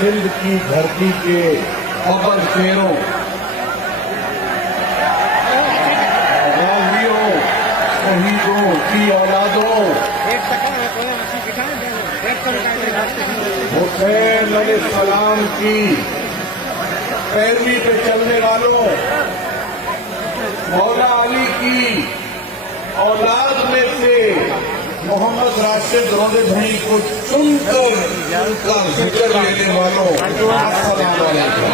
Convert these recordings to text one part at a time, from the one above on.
सिंध की धरती के अबर शेरों, गाजियों, शहीदों की औलादों, हुसैन अलैहिस्सलाम की पैरवी पे चलने वालों, मौला अली की औलाद में से मोहम्मद राशिद रोज़े भाई को चुनकर उनका जिक्र लेने वालों, अस्सलाम वालेकुम।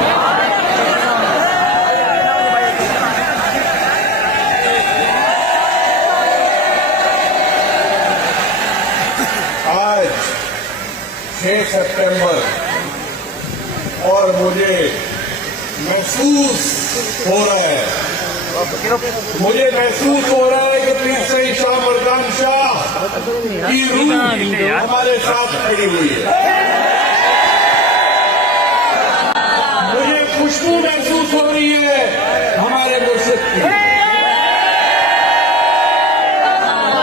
आज 6 सितंबर और मुझे महसूस हो रहा है कि पीर सईद शाह मर्दान शाह की रूह हमारे साथ खड़ी हुई है। मुझे खुशबू महसूस हो रही है हमारे मुर्शिद की।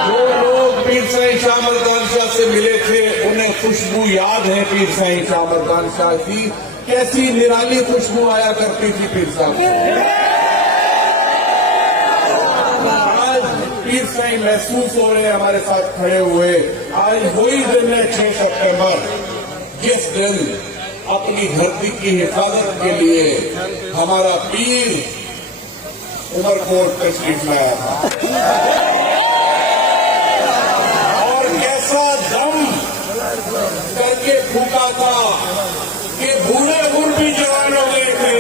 जो लोग पीर सईद शाह मर्दान शाह से मिले थे उन्हें खुशबू याद है पीर सईद शाह मर्दान शाह की। कैसी निराली खुशबू आया करती थी पीर साहब। आज पीर साईं महसूस हो रहे हैं हमारे साथ खड़े हुए। आज वही दिन है 6 सितंबर, जिस दिन अपनी धरती की हिफाजत के लिए हमारा पीर उमरकोट तशरीफ लाया था। और कैसा दम करके फूका था कि बूढ़े बुढ़ भी जवान हो गए थे।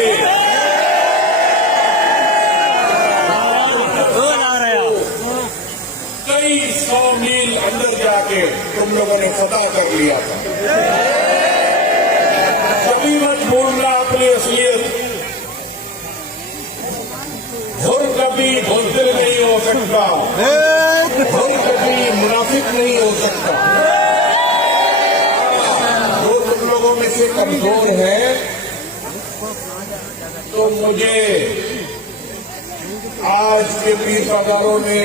कई 100 मील अंदर जाके तुम लोगों ने फतह कर लिया था। कभी मत भूलना अपनी असलियत। हुर कभी बुज़दिल नहीं हो सकता, हुर कभी मुनाफिक नहीं हो सकता। जो तुम लोगों में से कमजोर है तो मुझे आज के पीर बाजारों ने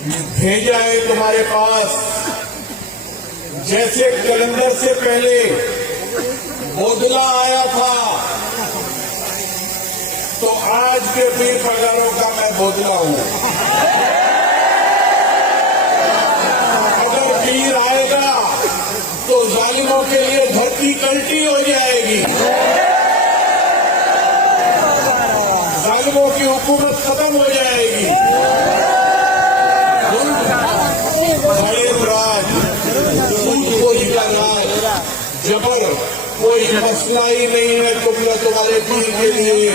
भेजा है तुम्हारे पास। जैसे कलंदर से पहले बोदला आया था तो आज के पीर बाजारों का मैं बोदला हूं। अगर पीर आएगा तो जालिमों के लिए धरती कल्टी हो जाएगी, जालिमों की हुकूमत खत्म हो जाएगी। जबर कोई मसला ही नहीं है तुम्हारे पीर के लिए।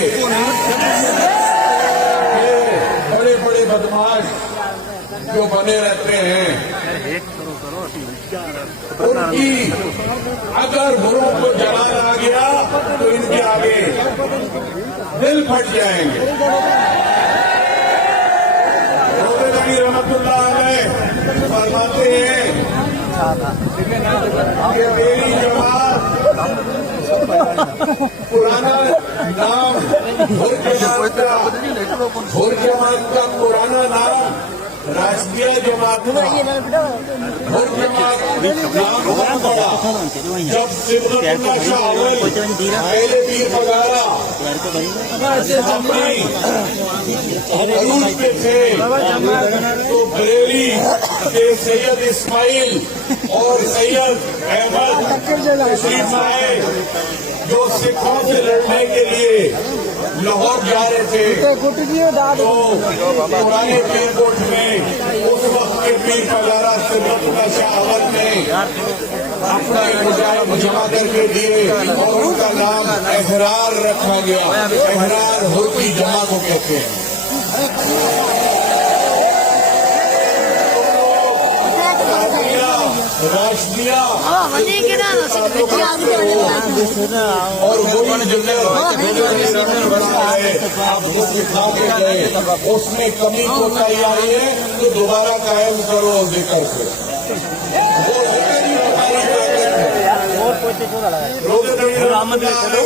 बड़े बड़े बदमाश जो बने रहते हैं उनकी अगर गुरु को जलाना आ गया तो इनके आगे दिल फट जाएंगे। रोज़े नबी रहमतुल्लाह अलैह फरमाते हैं कि मेरी जमात पुराना नाम हुर जमात का पुराना नाम राष्ट्रीय जमात था। हुर जमात नाम पड़ा जब सिद्दुल्लाह शाह अव्वल पहले पीर बगारा अरूज पे थे तो बरेली के सैयद इस्माइल और सैयद अहमद तशरीफ लाए जो सिखों से लड़ने के लिए लाहौर जा रहे थे। तो पुराने एयरपोर्ट में उस वक्त के पीर बगारा सिद्दुल्लाह शाह अव्वल ने अपना मुजाहिद जमा करके दिए और उनका नाम एहरार रखा गया। एहरार हुर की जमा को कहते हैं। राष्ट्रीय और वही उसमें कमी को तैयारी है तो दोबारा कायम करो जिक्र से।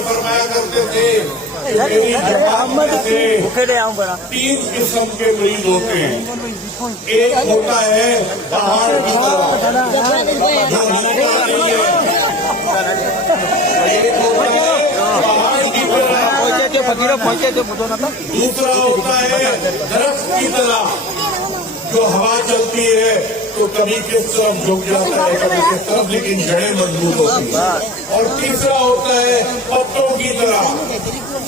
फरमाया करते थे मेरी जमात से 3 किस्म के मरीज होते हैं। एक होता है पहाड़ की तरह जो हिलता नहीं है, एक होता है पहाड़ की तरह, दूसरा होता है दरख्त की तरह जो हवा चलती है तो कभी किस तरफ झुक जाता है, कभी किस तरफ, लेकिन जड़ें मजबूत होती है। और तीसरा होता है पत्तों की तरह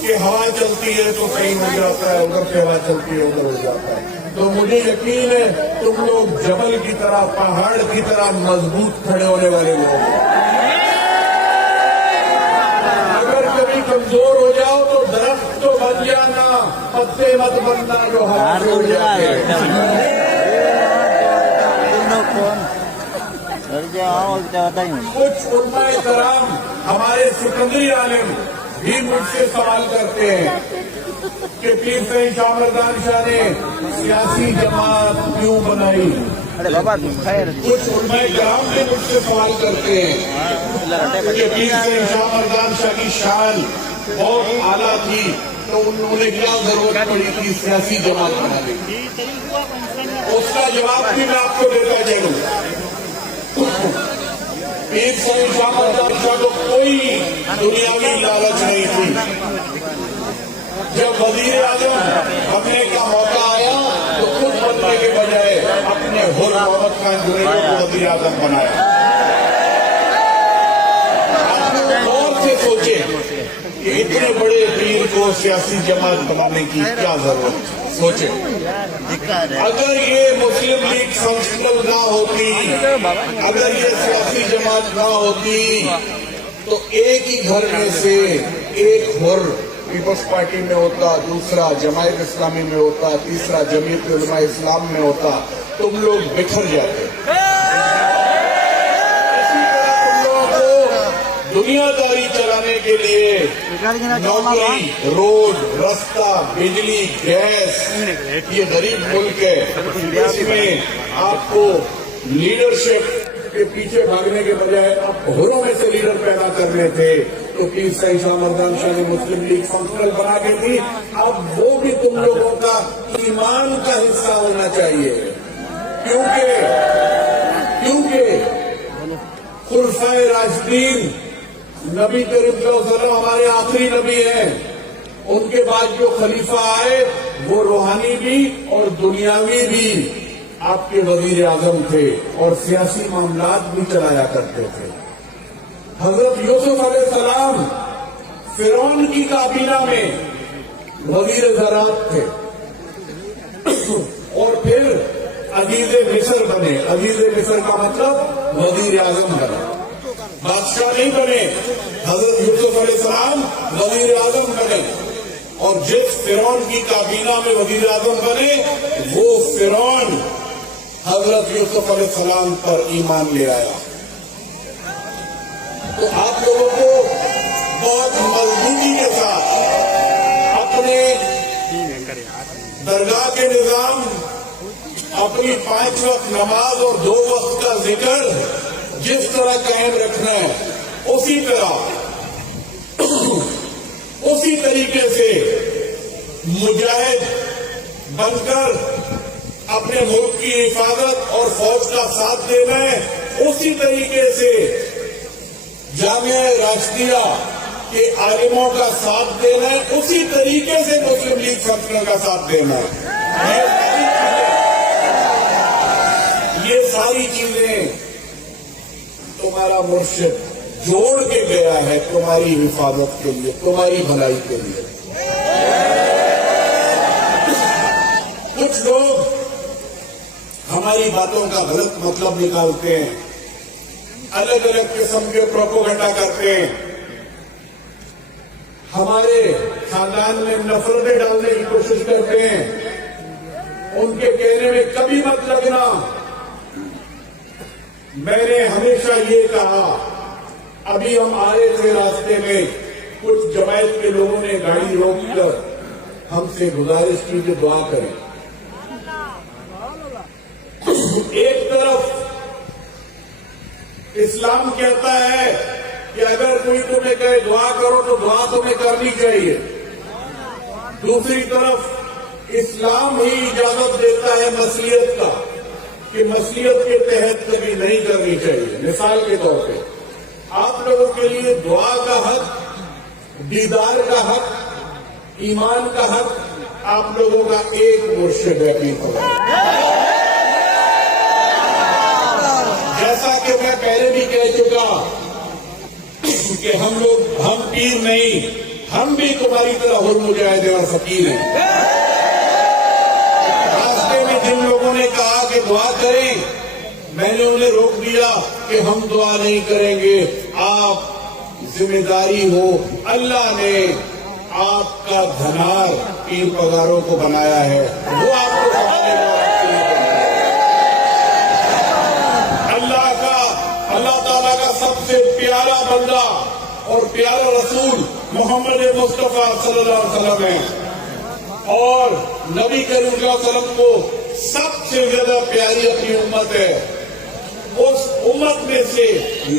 कि हवा चलती है तो कहीं हो जाता है, उधर से हवा चलती है उधर हो जाता है। तो मुझे यकीन है तुम लोग जबल की तरह, पहाड़ की तरह मजबूत खड़े होने वाले लोग हैं। अगर कभी कमजोर हो जाओ तो दरख्त तो बन जाना, पत्ते मत बनना जो हवा से उड़ जाते हैं। कुछ उलमाए कराम हमारे सिकंदरी आलिम भी मुझसे सवाल करते हैं कि पीर सईद शाह मर्दान शाह ने सियासी जमात क्यों बनाई। कुछ उलमाए कराम भी मुझसे सवाल करते हैं कि पीर सईद शाह मर्दान शाह की शान बहुत आला थी तो उन्होंने क्या जरूरत पड़ी थी सियासी जमात बनाने की। उसका जवाब भी मैं आपको देता चलूं। पीर सईद शाह मर्दान शाह को कोई दुनियावी लालच नहीं थी। जब वजीर आजम बनने का मौका आया तो खुद बनने के बजाय अपने हुर मोहम्मद खान जुनैद को वजीर आजम बनाया। आप गौर से सोचे कि इतने बड़े पीर को सियासी जमात बनाने की क्या जरूरत है। सोचे अगर ये मुस्लिम लीग फंक्शनल ना होती, अगर ये सियासी जमात ना होती तो एक ही घर में से एक हुर पीपल्स पार्टी में होता, दूसरा जमायत इस्लामी में होता, तीसरा जमीयत उलमा इस्लाम में होता, तुम लोग बिखर जाते। इसी तरह तुम लोगों को दुनियादारी चलाने के लिए नौकरी, रोड, रास्ता, बिजली, गैस, ये गरीब मुल्क है, इसमें आपको लीडरशिप के पीछे भागने के बजाय आप हुरों में से लीडर पैदा करने थे तो पीर सईद शाह मर्दान शाह ने मुस्लिम लीग फंक्शनल बना के दी। अब वो भी तुम लोगों का ईमान का हिस्सा होना चाहिए, क्योंकि खुलफाए राशिदीन नबी करीम सल्लल्लाहु अलैहि वसल्लम हमारे आखिरी नबी हैं। उनके बाद जो खलीफा आए वो रूहानी भी और दुनियावी भी आपके वजीर आजम थे और सियासी मामलात भी चलाया करते थे। हजरत यूसुफ अलैहिस्सलाम फिरौन की काबीना में वजीर ज़राअत थे और फिर अजीज मिस्र बने। अजीज मिस्र का मतलब वजीर आजम बने, बादशाह नहीं बने। हजरत यूसुफ अलैहिस्सलाम वजीर आजम बने और जिस फिरौन की काबीना में वजीर आजम बने वो फिरौन हजरत यूसुफ अलैहिस्सलाम पर ईमान ले आया। तो आप लोगों को बहुत मजबूती के साथ अपने दरगाह के निजाम, अपनी 5 वक्त नमाज और 2 वक्त का जिक्र जिस तरह कायम रखना है उसी तरीके से मुजाहिद बनकर अपने मुल्क की हिफाजत और फौज का साथ देना है। उसी तरीके से जामिया राशिदिया के आलिमों का साथ देना है, उसी तरीके से मुस्लिम लीग फंक्शनल का साथ देना है। ये सारी चीजें तुम्हारा मुर्शिद जोड़ के गया है तुम्हारी हिफाजत के लिए, तुम्हारी भलाई के लिए। कुछ लोग हमारी बातों का गलत मतलब निकालते हैं, अलग अलग किस्म के प्रोपोगंडा करते हैं, हमारे खानदान में नफरतें डालने की कोशिश करते हैं। उनके कहने में कभी मत लगना। मैंने हमेशा ये कहा, अभी हम आ रहे थे रास्ते में, कुछ जमायत के लोगों ने गाड़ी रोककर हमसे गुजारिश की कि दुआ करें। एक तरफ इस्लाम कहता है कि अगर कोई तुम्हें कहे दुआ करो तो दुआ तुम्हें करनी चाहिए, दूसरी तरफ इस्लाम ही इजाजत देता है मसलियत का कि मसलियत के तहत कभी नहीं करनी चाहिए। मिसाल के तौर पे आप लोगों के लिए दुआ का हक, दीदार का हक, ईमान का हक आप लोगों का एक मुर्शिद है पीर पगारों। जैसा कि मैं पहले भी कह चुका कि हम पीर नहीं, हम भी तुम्हारी तरह हुर मुजाहिद और फकीर हैं। रास्ते में जिन लोगों ने कहा कि दुआ करें, मैंने उन्हें रोक दिया कि हम दुआ नहीं करेंगे, आप जिम्मेदारी हो। अल्लाह ने आपका धनार पीर पगारों को बनाया है, वो आपको संभालेगा। अल्लाह ताला का सबसे प्यारा बंदा और प्यारा रसूल मोहम्मद मुस्तफा सल्लल्लाहु अलैहि वसल्लम है, और नबी करीम सल्लल्लाहु अलैहि वसल्लम को सबसे ज्यादा प्यारी अपनी उम्मत है। उस उम्मत में से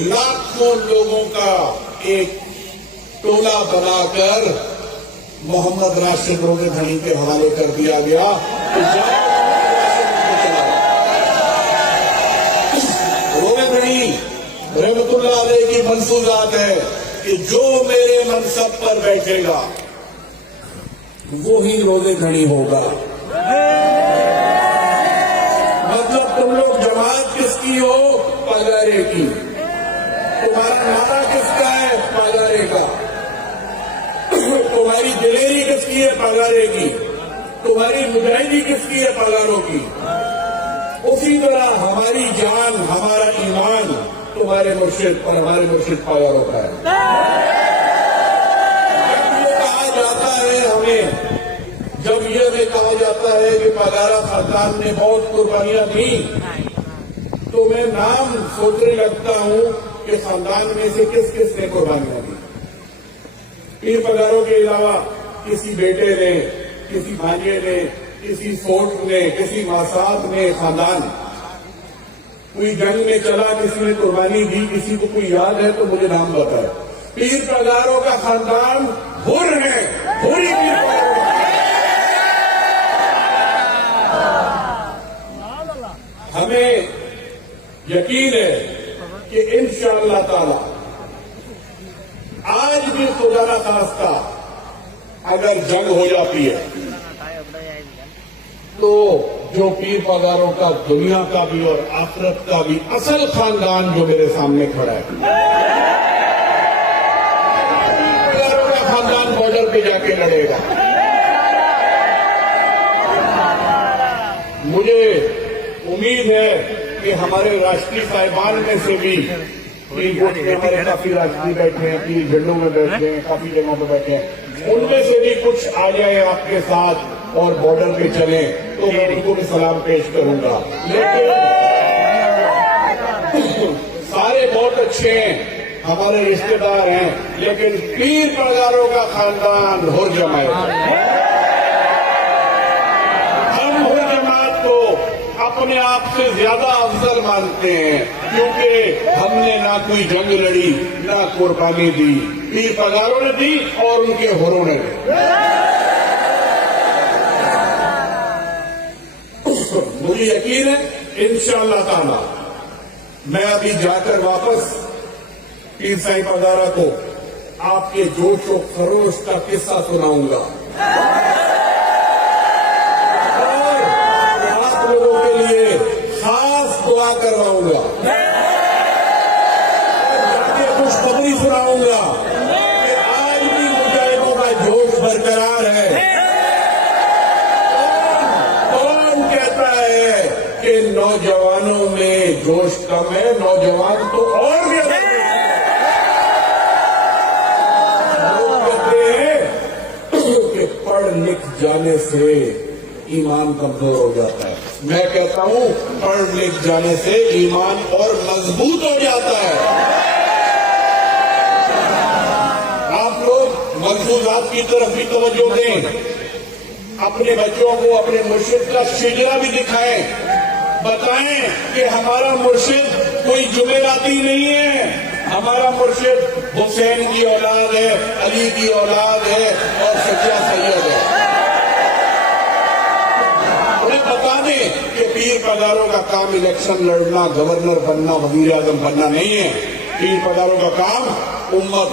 लाखों लोगों का एक टोला बनाकर मोहम्मद राशिद रोज़े धनी के हवाले कर दिया गया। रोज़े धनी रहमतुल्लाह अलैह की मंसूजात है कि जो मेरे मनसब पर बैठेगा वो ही रोज़े धनी होगा। मतलब तुम लोग जमात किसकी हो? पगारे की। तुम्हारा नारा किसका है? पगारे का। तुम्हारी दिलेरी किसकी है? पगारे की। तुम्हारी मुजाहिदी किसकी है? पगारों की। उसी तरह हमारी जान, हमारा ईमान तुम्हारे मुर्शिद और हमारे मुर्शिद पगारों का है। जब ये कहा जाता है कि पगारा खानदान ने बहुत कुर्बानियां दी, तो मैं नाम सोचने लगता हूं कि खानदान में से किस किस ने कुर्बानियां दी। पीर पगारों के अलावा किसी बेटे ने, किसी भांजे ने, किसी सोट ने, किसी मासाब ने खानदान, कोई जंग में चला, किसी ने कुर्बानी दी, किसी को कोई याद है तो मुझे नाम बताए। पीर पगारों का खानदान हुर है, हुरी पीर पगारों। हमें यकीन है कि इंशाअल्लाह ताला आज भी खुदा ना खास्ता अगर जंग हो जाती है तो जो पीर पगारों का दुनिया का भी और आखिरत का भी असल खानदान जो मेरे सामने खड़ा है, पीर पगारों का खानदान बॉर्डर पे जाके लड़ेगा। मुझे उम्मीद है कि हमारे राष्ट्रीय साहिबान में से भी हमारे काफी राष्ट्रीय बैठे हैं, पीर झंडों में बैठे हैं, काफी जगहों पर बैठे हैं, उनमें से भी कुछ आ जाए आपके साथ और बॉर्डर पे चले तो मैं उनको भी सलाम पेश करूंगा। लेकिन सारे बहुत अच्छे हैं, हमारे रिश्तेदार हैं, लेकिन पीर पगारों का खानदान हुर जमात, हम हुर जमात को अपने आप से ज्यादा अफजल मानते हैं, क्योंकि हमने ना कोई जंग लड़ी, ना कुर्बानी दी, पीर पगारों ने दी और उनके हुरों ने दी। मुझे यकीन है इंशाअल्लाह ताला मैं अभी जाकर वापस पीर साईं पगारा को आपके जोश और खरोश का किस्सा सुनाऊंगा और आप लोगों के लिए खास दुआ करवाऊंगा, जाके खुशखबरी सुनाऊंगा कि आज भी मुजाहिदों का जोश बरकरार है। कौन कहता है कि नौजवानों में जोश कम है? नौजवान तो और भी अधिक है। लोग कहते हैं कि पढ़ लिख जाने से ईमान कमजोर हो जाता है। मैं कहता हूं पढ़ लिख जाने से ईमान और मजबूत हो जाता है। आप लोग मलफूजात की तरफ भी तवज्जो दें, अपने बच्चों को अपने मुर्शिद का शिजरा भी दिखाएं, बताएं कि हमारा मुर्शिद कोई जुमेराती नहीं है, हमारा मुर्शिद हुसैन की औलाद है, अली की औलाद है और सच्चा सैयद है। उन्हें बता दें कि पीर पगारों का काम इलेक्शन लड़ना, गवर्नर बनना, वजीर आजम बनना नहीं है। पीर पदारों का काम उम्मत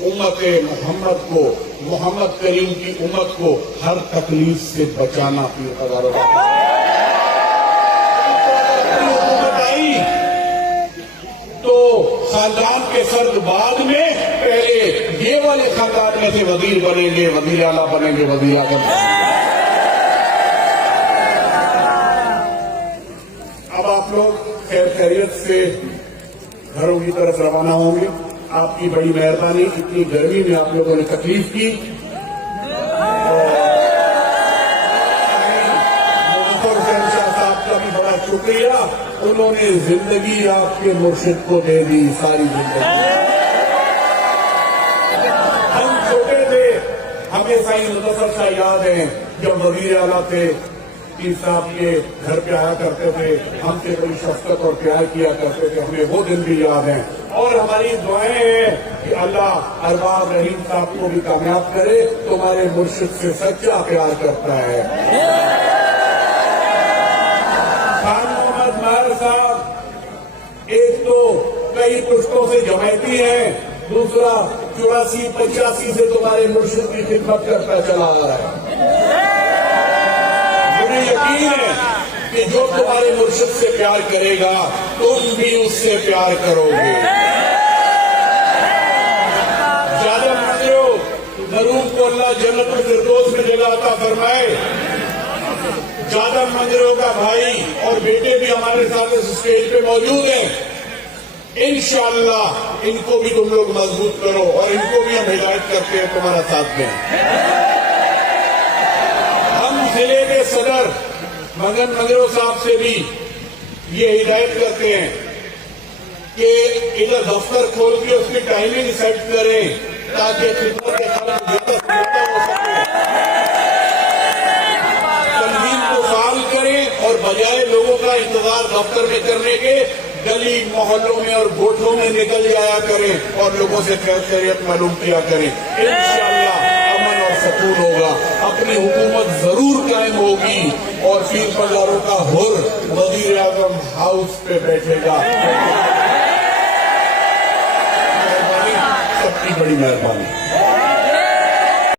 मोहम्मद को, मोहम्मद करीम की उम्मत को हर तकलीफ से बचाना पीर पदारों का आई तो खानदान के सर्द बाद में पहले ये वाले खानदान में से वजीर बनेंगे, वजीर आला बनेंगे, वजीर आजम। अब आप लोग खैर खैरियत से घरों की तरफ रवाना होंगे। आपकी बड़ी मेहरबानी, इतनी गर्मी में आप लोगों ने तकलीफ की। हुसैन शाह साहब का भी बड़ा शुक्रिया, उन्होंने जिंदगी आपके मुर्शिद को दे दी, सारी जिंदगी। हम छोटे थे, हमें साईं मुदस्सिर शाह याद है, जब वजीर आला थे, पीर साहब के घर पे आया करते थे, हमसे बड़ी शफकत और प्यार किया करते थे, हमें वो दिन भी याद है। और हमारी दुआएं हैं कि अल्लाह अरबाब रहीम साहब को भी कामयाब करे, तुम्हारे मुर्शिद से सच्चा प्यार करता है। खान मोहम्मद महर साहब एक तो कई पुश्तों से जमायती हैं, दूसरा 84-85 से तुम्हारे मुर्शिद की खिदमत करता चला आ रहा है। मुझे यकीन है कि जो तुम्हारे मुर्शिद से प्यार करेगा, तुम भी उससे प्यार करोगे। ज्यादा मंजरो मरूम को अल्लाह जन्नतुल फिरदौस में जगह अता फरमाए। ज्यादा मंजरों का भाई और बेटे भी हमारे साथ इस स्टेज पे मौजूद हैं। इंशाअल्लाह इनको भी तुम लोग मजबूत करो और इनको भी हम हिदायत करते हैं तुम्हारा साथ दें। हम जिले के सदर मगन मंगरो साहब से भी ये हिदायत करते हैं कि इधर दफ्तर खोल के उसकी टाइमिंग सेट करें ताकि खिदमत के खर्च बेहतर हो सके। तंजीम को फाल करें और बजाय लोगों का इंतजार दफ्तर में करने के गली मोहल्लों में और गोठों में निकल जाया करें और लोगों से खैर खैरियत मालूम किया करें। इंशाअल्लाह अमन और सुकून होगा, अपनी हुकूमत जरूर कायम होगी और पीर पदारों का हुर वजीर आजम हाउस पे बैठेगा। सबकी बड़ी मेहरबानी।